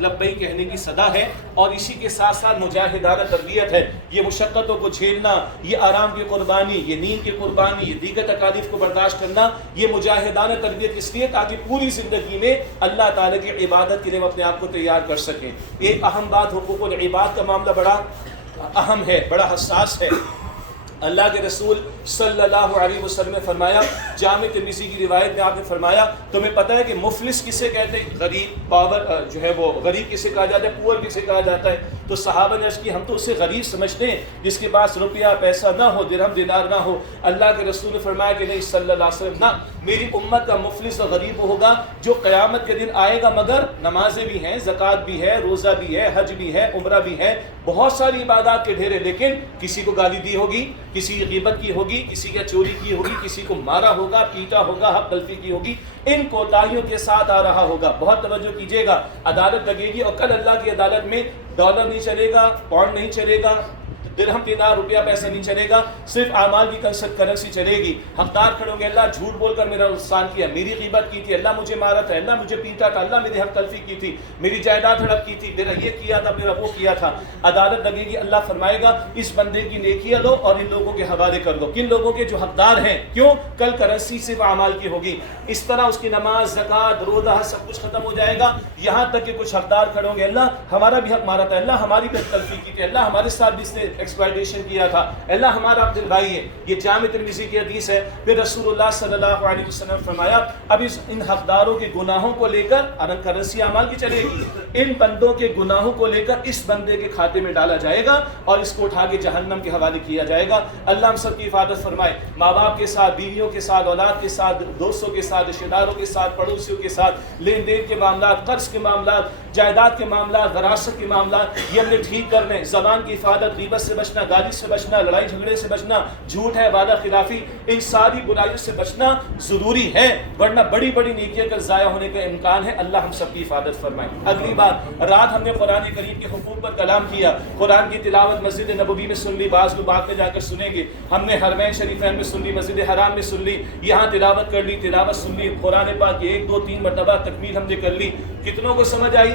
لبئی کہنے کی صدا ہے، اور اسی کے ساتھ ساتھ مجاہدانہ تربیت ہے۔ یہ مشقتوں کو جھیلنا، یہ آرام کی قربانی، یہ نیند کی قربانی، یہ دیگر تکالیف کو برداشت کرنا، یہ مجاہدانہ تربیت اس لیے تاکہ پوری زندگی میں اللہ تعالیٰ کی عبادت کے لیے اپنے آپ کو تیار کر سکیں۔ ایک اہم بات، حقوق العباد کا معاملہ بڑا اہم ہے، بڑا حساس ہے۔ اللہ کے رسول صلی اللہ علیہ وسلم نے فرمایا، جامع ترمذی کی روایت میں آپ نے فرمایا، تمہیں پتہ ہے کہ مفلس کسے کہتے ہیں؟ غریب، پاور جو ہے وہ غریب کسے کہا جاتا ہے؟ پور کسے کہا جاتا ہے؟ تو صحابہ نے عرض کی ہم تو اسے غریب سمجھتے ہیں جس کے پاس روپیہ پیسہ نہ ہو، درہم دینار نہ ہو۔ اللہ کے رسول نے فرمایا کہ نہیں صلی اللہ علیہ وسلم، نہ، میری امت کا مفلس اور غریب ہوگا جو قیامت کے دن آئے گا مگر نمازیں بھی ہیں، زکوٰۃ بھی ہے، روزہ بھی ہے، حج بھی ہے، عمرہ بھی ہے، بہت ساری عبادات کے ڈھیرے، لیکن کسی کو گالی دی ہوگی، کسی کی غیبت کی ہوگی، کسی کا چوری کی ہوگی، کسی کو مارا ہوگا، پیٹا ہوگا، حق تلفی کی ہوگی، ان کوتاہیوں کے ساتھ آ رہا ہوگا۔ بہت توجہ کیجیے گا، عدالت لگے گی اور کل اللہ کی عدالت میں ڈالر نہیں چلے گا، پاؤنڈ نہیں چلے گا، درہم دینار روپیہ پیسہ نہیں چلے گا، صرف اعمال کی کرنسی چلے گی۔ حقدار کھڑے ہوں گے، اللہ جھوٹ بول کر میرا نقصان کیا، میری غیبت کی تھی، اللہ مجھے مارا تھا، اللہ مجھے پیٹا تھا، اللہ میری حق تلفی کی تھی، میری جائیداد ہڑپ کی تھی، میرا یہ کیا تھا، میرا وہ کیا تھا۔ عدالت لگے گی، اللہ فرمائے گا اس بندے کی نیکیاں لو اور ان لوگوں کے حوالے کر دو۔ کن لوگوں کے؟ جو حقدار ہیں۔ کیوں؟ کل کرنسی صرف اعمال کی ہوگی، اس طرح اس کی نماز، زکوٰۃ، روزہ سب کچھ ختم ہو جائے گا، یہاں تک کہ کچھ حقدار کھڑے ہوں گے، اللہ ہمارا بھی حق مارا تھا، اللہ ہماری بھی حق تلفی کی تھی، اللہ ہمارے ساتھ بھی اس نے ایکسپلائٹیشن کیا تھا، اللہ ہمارا عبد البھائی ہے۔ یہ جامع ترمذی کی حدیث ہے۔ پھر رسول اللہ صلی اللہ علیہ وسلم نے فرمایا، اب ان حقداروں کے گناہوں کو لے کر کرنسی اعمال کی چلے گی، ان بندوں کے گناہوں کو لے کر اس بندے کے کھاتے میں ڈالا جائے گا اور اس کو اٹھا کے جہنم کے حوالے کیا جائے گا۔ اللہ ہم سب کی حفاظت فرمائے، ماں باپ کے ساتھ، بیویوں کے ساتھ، اولاد کے ساتھ، دوستوں کے ساتھ، رشتہ داروں کے ساتھ، پڑوسیوں کے ساتھ، لین دین کے معاملات، قرض کے معاملات، جائیداد کے معاملات، وراثت کے معاملات، یہ ہم نے ٹھیک کرنے۔ زبان کی حفاظت، غیبت سے بچنا، گالی سے بچنا، لڑائی جھگڑے سے بچنا، جھوٹ ہے، وعدہ خلافی، ان ساری برائیوں سے بچنا ضروری ہے، ورنہ بڑی بڑی نیکیاں کا ضائع ہونے کا امکان ہے۔ اللہ ہم سب کی حفاظت فرمائے۔ اگلی بات، رات ہم نے قرآن کریم کے حقوق پر کلام کیا، قرآن کی تلاوت مسجد نبوی میں سن لی، بعض لوگ بعد میں جا کر سنیں گے، ہم نے حرمین شریفین میں سن لی، مسجد حرام میں سن لی، یہاں تلاوت کر لی، تلاوت سن لی، قرآن پاک کی 1 2 3 مرتبہ تکمیل ہم نے کر لی۔ کتنوں کو سمجھ آئی؟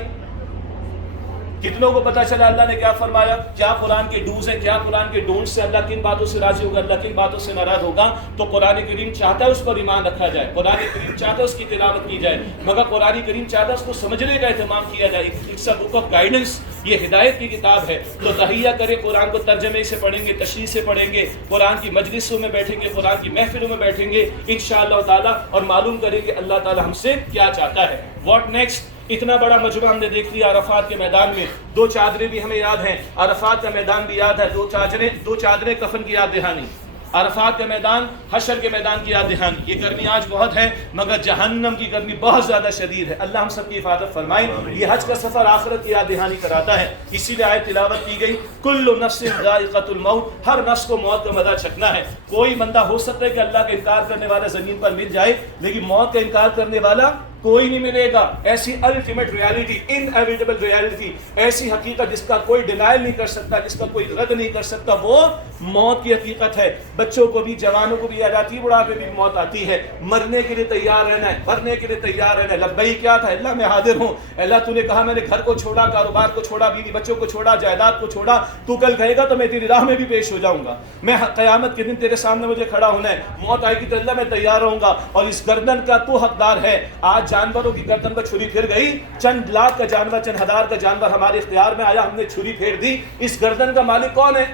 کتنوں کو پتا چلا اللہ نے کیا فرمایا؟ کیا قرآن کے ڈوز ہیں، کیا قرآن کے ڈونٹس سے؟ اللہ کن باتوں سے راضی ہوگا، اللہ کن باتوں سے ناراض ہوگا؟ تو قرآن کریم چاہتا ہے اس پر ایمان رکھا جائے، قرآن کریم چاہتا ہے اس کی تلاوت کی جائے، مگر قرآن کریم چاہتا ہے اس کو سمجھنے کا اہتمام کیا جائے۔ It's a book of guidance, یہ ہدایت کی کتاب ہے۔ تو تہیہ کریں، قرآن کو ترجمے سے پڑھیں گے، تشریح سے پڑھیں گے، قرآن کی مجلسوں میں بیٹھیں گے، قرآن کی محفلوں میں بیٹھیں گے انشاءاللہ تعالیٰ، اور معلوم کریں گے اللہ تعالیٰ ہم سے کیا چاہتا ہے۔ What next? اتنا بڑا مجمع ہم نے دیکھ لیا عرفات کے میدان میں، 2 چادریں بھی ہمیں یاد ہیں، عرفات کا میدان بھی یاد ہے، 2 چادریں کفن کی یاد دہانی، عرفات کا میدان، حشر کے میدان کی یاد دہانی۔ یہ گرمی آج بہت ہے، مگر جہنم کی گرمی بہت زیادہ شدید ہے۔ اللہ ہم سب کی حفاظت فرمائے۔ یہ حج کا سفر آخرت کی یاد دہانی کراتا ہے، اسی لیے آیت تلاوت کی گئی، کل نفس ذائقۃ الموت، ہر نفس کو موت کا مزہ چکھنا ہے۔ کوئی بندہ ہو سکتا ہے کہ اللہ کا انکار کرنے والا زمین پر مل جائے، لیکن موت کا انکار کرنے والا کوئی نہیں ملے گا۔ ایسی الٹیمیٹ ریالٹی، انایویٹیبل ریالٹی، ایسی حقیقت جس کا کوئی ڈینائل نہیں کر سکتا، جس کا کوئی رد نہیں کر سکتا، وہ موت کی حقیقت ہے۔ بچوں کو بھی، جوانوں کو بھی آ جاتی ہے، بڑھاپے بھی موت آتی ہے۔ مرنے کے لیے تیار رہنا ہے، مرنے کے لیے تیار رہنا ہے۔ لبیک کیا تھا؟ اللہ میں حاضر ہوں، اللہ تو نے کہا میں نے گھر کو چھوڑا، کاروبار کو چھوڑا، بیوی بچوں کو چھوڑا، جائیداد کو چھوڑا، تو کل کہے گا تو میں تیری راہ میں بھی پیش ہو جاؤں گا، میں قیامت کے دن تیرے سامنے مجھے کھڑا ہونا ہے، موت آئے گی تو اللہ میں تیار رہوں گا، اور اس گردن کا تو حقدار ہے۔ آج جانوروں کی گردن پر چھری پھر گئی، چند لاکھ کا جانور، چند ہزار کا جانور ہمارے اختیار میں آیا، ہم نے چھری پھیر دی، اس گردن کا مالک کون ہے؟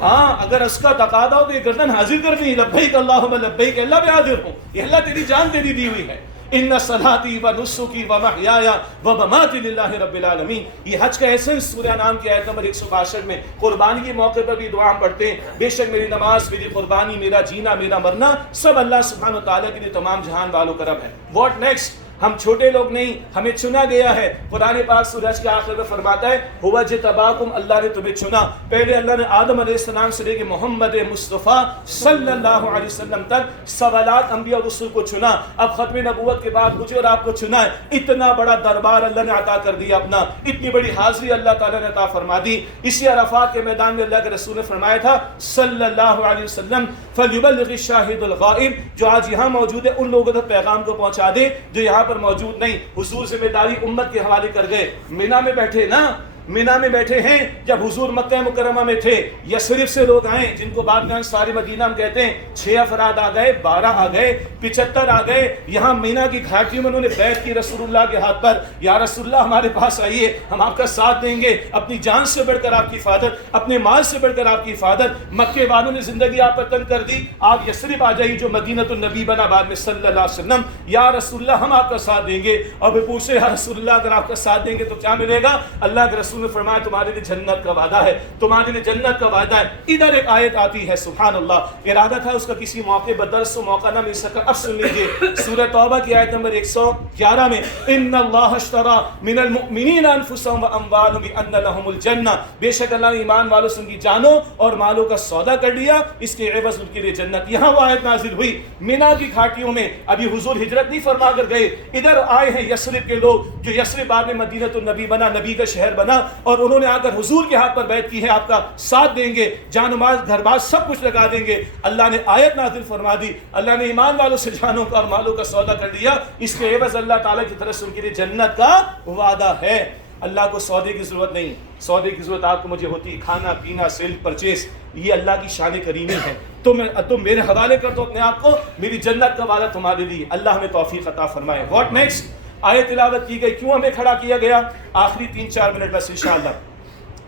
ہاں، اگر اس کا تقاضا ہو تو یہ گردن حاضر کرنی، لبیک اللہم لبیک، اللہ میں حاضر ہوں، یہ اللہ تیری جان تیری دی ہوئی ہے۔ ان صلاتی و نسکی و محیای و مماتی للہ رب العالمین۔ یہ حج کا ایسنس سورہ انعام کی آیت نمبر 162 میں، قربانی کے موقع پر بھی دعا ہم پڑھتے ہیں، بے شک میری نماز، میری قربانی، میرا جینا، میرا مرنا سب اللہ سبحانہ وتعالیٰ کے لیے تمام جہان والوں کا رب ہے۔ What next? ہم چھوٹے لوگ نہیں، ہمیں چنا گیا ہے۔ قرآن پاک سورہ حج کے آخر میں فرماتا ہے ہوا اجتباکم، اللہ نے تمہیں چنا۔ پہلے اللہ نے آدم علیہ السلام سے لے کے محمد مصطفیٰ صلی اللہ علیہ وسلم تک سوالات انبیاء اور رسول کو چنا۔ اب ختم نبوت کے بعد مجھے اور آپ کو چنا ہے۔ اتنا بڑا دربار اللہ نے عطا کر دیا اپنا، اتنی بڑی حاضری اللہ تعالیٰ نے عطا فرما دی۔ اسی عرفات کے میدان میں اللہ کے رسول نے فرمایا تھا صلی اللہ علیہ وسلم، فلیبلغ الشاہد الغائب، جو آج یہاں موجود ہے ان لوگوں تک پیغام کو پہنچا دے جو یہاں پر پر موجود نہیں. حضور ذمہ داری امت کے حوالے کر گئے. مینا میں بیٹھے نا, مینا میں بیٹھے ہیں. جب حضور مکہ مکرمہ میں تھے, یثرب سے لوگ آئے جن کو بعد میں انصار مدینہ ہم کہتے ہیں. 6 افراد آ گئے, 12 آ گئے, 75 آ گئے. یہاں مینا کی گھاٹیوں میں انہوں نے بیعت کی رسول اللہ کے ہاتھ پر. یا رسول اللہ ہمارے پاس آئیے, ہم آپ کا ساتھ دیں گے, اپنی جان سے بڑھ کر آپ کی حفاظت, اپنے مال سے بڑھ کر آپ کی حفاظت. مکے والوں نے زندگی آپ پر تنگ کر دی, آپ یثرب آ جائیے جو مدینۃ النبی بنا بعد میں صلی اللہ علیہ وسلم. یا رسول اللہ ہم آپ کا ساتھ دیں گے. اور وہ پوچھے یا رسول اللہ اگر آپ کا ساتھ دیں گے تو کیا ملے گا؟ اللہ کے رسول نے فرمایا تمہارے لیے جنت کا وعدہ ہے, تمہارے لیے جنت کا وعدہ ہے. ادھر ایک آیت آتی ہے, سبحان اللہ, ارادہ تھا اس کا کسی موقع بدرس و موقع نہ مل سکا, اب سن لیجیے. سورہ توبہ کی آیت نمبر 111 میں ان اللہ اشترى من المؤمنین انفسهم واموالهم بان لهم الجنہ, بے شک اللہ نے ایمان والوں سے ان کی جانوں اور مالوں کا سودا کر لیا, اس کے عوض ان کے لیے جنت. یہاں وہ آیت نازل ہوئی مینا کی گھاٹیوں میں. ابھی حضور ہجرت نہیں فرما کر گئے, ادھر آئے ہیں یثرب کے لوگ جو یثرب بعد میں مدینۃ النبی بنا, نبی کا شہر بنا, اور انہوں نے آ کر حضور کے ہاتھ پر بیعت کی ہے آپ کا ساتھ دیں گے, جان و مال گھر بار سب کچھ لگا دیں گے. اللہ نے آیت نازل فرما دی, اللہ نے ایمان والوں سے جانوں کا اور مالوں کا سودا کر دیا, اس کے عوض اللہ تعالیٰ کی طرف سے ان کے لیے جنت کا وعدہ ہے. اللہ کو سودے کی ضرورت نہیں, سودے کی ضرورت آپ کو مجھے ہوتی, کھانا پینا سیل پرچیز, یہ اللہ کی شان کریمی ہے. تم میرے حوالے کر دو اپنے آپ کو, میری جنت کا وعدہ تمہارے لیے. اللہ ہمیں توفیق عطا فرمائے. What next? آیت تلاوت کی گئی, کیوں ہمیں کھڑا کیا گیا؟ آخری 3-4 منٹ بس انشاءاللہ.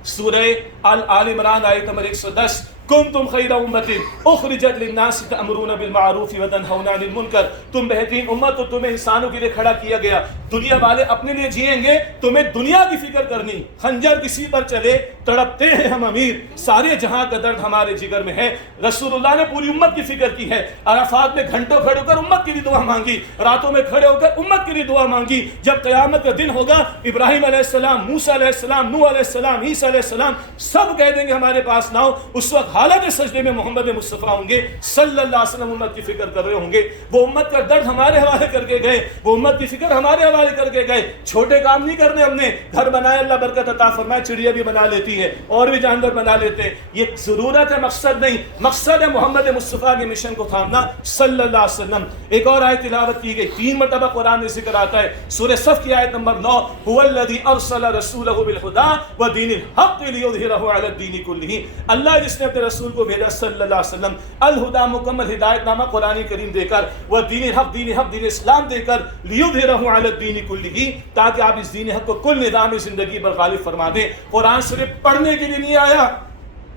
سورہ آل عمران آیت نمبر 110, کنتم خیر امت اخرجت للناس تأمرون بالمعروف وتنہون عن المنکر, تم بہترین امت تو تمہیں انسانوں کے لیے کھڑا کیا گیا. دنیا والے اپنے لیے جئیں گے, تمہیں دنیا کی فکر کرنی. خنجر کسی پر چلے تڑپتے ہیں ہم امیر, سارے جہاں کا درد ہمارے جگر میں ہے. رسول اللہ نے پوری امت کی فکر کی ہے. عرفات میں گھنٹوں کھڑے ہو کر امت کے لیے دعا مانگی, راتوں میں کھڑے ہو کر امت کے لیے دعا مانگی. جب قیامت کا دن ہوگا, ابراہیم علیہ السلام, موسیٰ علیہ السلام, نوح علیہ السلام, عیسیٰ علیہ السلام سب کہہ دیں گے ہمارے پاس نہ ہو. اس وقت حالت سجدے میں محمد مصطفیٰ ہوں گے صلی اللہ علیہ وسلم, امت کی فکر کر رہے ہوں گے. وہ امت کا درد ہمارے حوالے کر کے گئے, وہ امت کی فکر ہمارے حوالے کر کے گئے. چھوٹے کام نہیں کرنے ہم نے, گھر بنائے اللہ برکت عطا فرمائے, چڑیا بھی بنا لیتی ہے اور بھی جانور بنا لیتے ہیں. یہ ضرورت ہے, مقصد نہیں. مقصد ہے محمد مصطفیٰ کے مشن کو تھامنا صلی اللہ علیہ وسلم. ایک اور آیت تلاوت کی گئی, 3 مرتبہ قرآن میں ذکر آتا ہے. سورہ صف کی آیت نمبر 9, هو الذی ارسل رسولہ بالہدی ودین الحق لیظہرہ علی الدین کلہ, اللہ جس نے اپنے رسول کو بھیجا صلی اللہ علیہ وسلم الہدا, مکمل ہدایت نامہ قرآن کریم دے کر, وہ دین حق, دین حق, دین اسلام دے کر, لیظہرہ علی الدین کلہ, تاکہ آپ اس دین حق کو کل نظام زندگی پر غالب فرما دیں. قرآن صرف پڑھنے کے لیے نہیں آیا,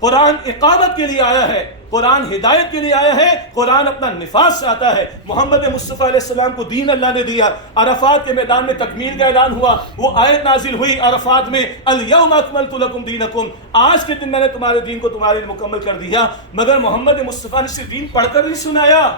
قرآن اقامت کے لیے آیا ہے, قرآن ہدایت کے لیے آیا ہے, قرآن اپنا نفاذ چاہتا ہے. محمد مصطفیٰ علیہ السلام کو دین اللہ نے دیا. عرفات کے میدان میں تکمیل کا اعلان ہوا, وہ آیت نازل ہوئی عرفات میں, الیوم اکملت لکم دینکم, آج کے دن میں نے تمہارے دین کو تمہارے لیے مکمل کر دیا. مگر محمد مصطفیٰ نے صرف دین پڑھ کر نہیں سنایا,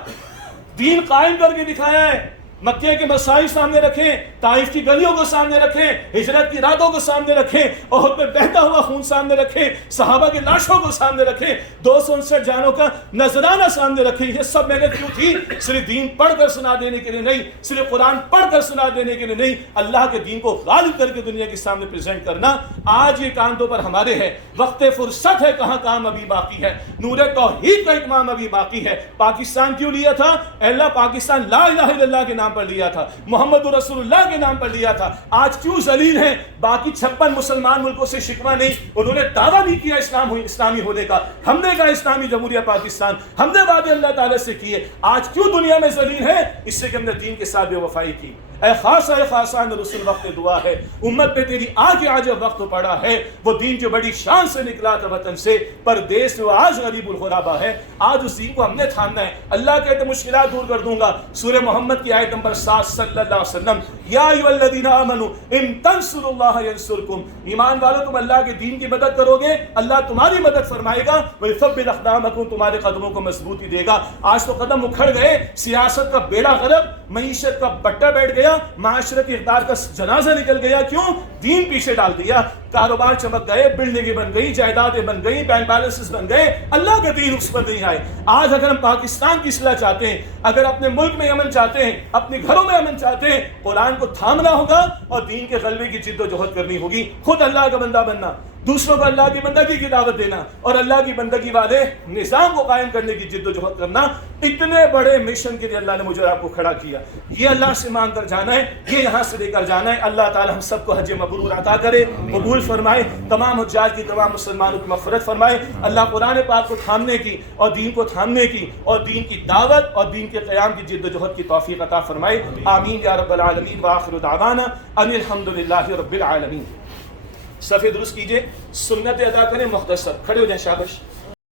دین قائم کر کے دکھایا ہے. مکے کے مسائل سامنے رکھیں, طائف کی گلیوں کو سامنے رکھیں, ہجرت کی راتوں کو سامنے رکھیں, احد میں بہتا ہوا خون سامنے رکھیں, صحابہ کی لاشوں کو سامنے رکھیں, 259 جانوں کا نذرانہ سامنے رکھیں. یہ سب محنت کیوں تھی؟ صرف دین پڑھ کر سنا دینے کے لیے نہیں, صرف قرآن پڑھ کر سنا دینے کے لیے نہیں, اللہ کے دین کو غالب کر کے دنیا کے سامنے پریزنٹ کرنا. آج یہ کاندھوں پر ہمارے ہے. وقت فرصت ہے, کہاں کام ابھی باقی ہے. نور توحید کا اتمام ابھی باقی ہے. پاکستان کیوں لیا تھا؟ اللہ پاکستان لا الہ الا اللہ کے نام پر لیا تھا, محمد رسول اللہ کے نام پر لیا تھا. آج کیوں ذلیل ہیں؟ باقی 56 مسلمان ملکوں سے شکوہ نہیں, انہوں نے دعویٰ نہیں کیا اسلامی ہونے کا. ہم نے کہا اسلامی جمہوریہ پاکستان, ہم نے وعدے اللہ تعالیٰ سے کیے. آج کیوں دنیا میں ذلیل ہے؟ اس سے کہ ہم نے دین کے ساتھ بے وفائی کی. اے خاصان رسول, وقت دعا ہے, امت پہ تیری آگے آج وقت پڑا ہے. وہ دین جو بڑی شان سے نکلا تھا وطن سے, پردیس میں وہ آج غریب الغربا ہے. آج اس دین کو ہم نے تھامنا ہے. اللہ کہتے مشکلات دور کر دوں گا. سورہ محمد کی آیت نمبر 7 صلی اللہ علیہ وسلم, یا ایھا الذین آمنوا ان تنصروا اللہ ینصرکم, ایمان والو تم اللہ کے دین کی مدد کرو گے, اللہ تمہاری مدد فرمائے گا. ویثبت اقدامکم, تمہارے قدموں کو مضبوطی دے گا. آج تو قدم اکھڑ گئے, سیاست کا بیڑا غرق, معیشت کا بٹا بیٹھ گیا, معاشرتی اقدار کا جنازہ نکل گیا. کیوں؟ دین پیچھے ڈال دیا. کاروبار چمک گئے, بلڈنگیں بن گئی, جائیدادیں بن گئی, بینک بیلنسز بن گئے, اللہ کا دین اس پر نہیں آئے. آج اگر ہم پاکستان کی اصلاح چاہتے ہیں, اگر اپنے ملک میں امن چاہتے ہیں, اپنے گھروں میں امن چاہتے ہیں, قرآن کو تھامنا ہوگا اور دین کے غلبے کی جد و جہد کرنی ہوگی. خود اللہ کا بندہ بننا. دوسروں کو اللہ کی بندگی کی دعوت دینا اور اللہ کی بندگی والے نظام کو قائم کرنے کی جد و جہد کرنا، اتنے بڑے مشن کے لیے اللہ نے مجھے اور آپ کو کھڑا کیا. یہ اللہ سے مانگ کر جانا ہے، یہ یہاں سے لے کر جانا ہے. اللہ تعالی ہم سب کو حج مبرور عطا کرے، قبول فرمائے، تمام حجاج کی تمام مسلمانوں کی مغفرت فرمائے. اللہ قرآن پاک کو تھامنے کی اور دین کو تھامنے کی اور دین کی دعوت اور دین کے قیام کی جد و جہد کی توفیق عطا فرمائے. آمین یا رب العالمین. وآخر دعوانا ان الحمدللہ رب العالمین. صفحے درست کیجئے، سنت ادا کریں مختصر. کھڑے ہو جائیں، شابش.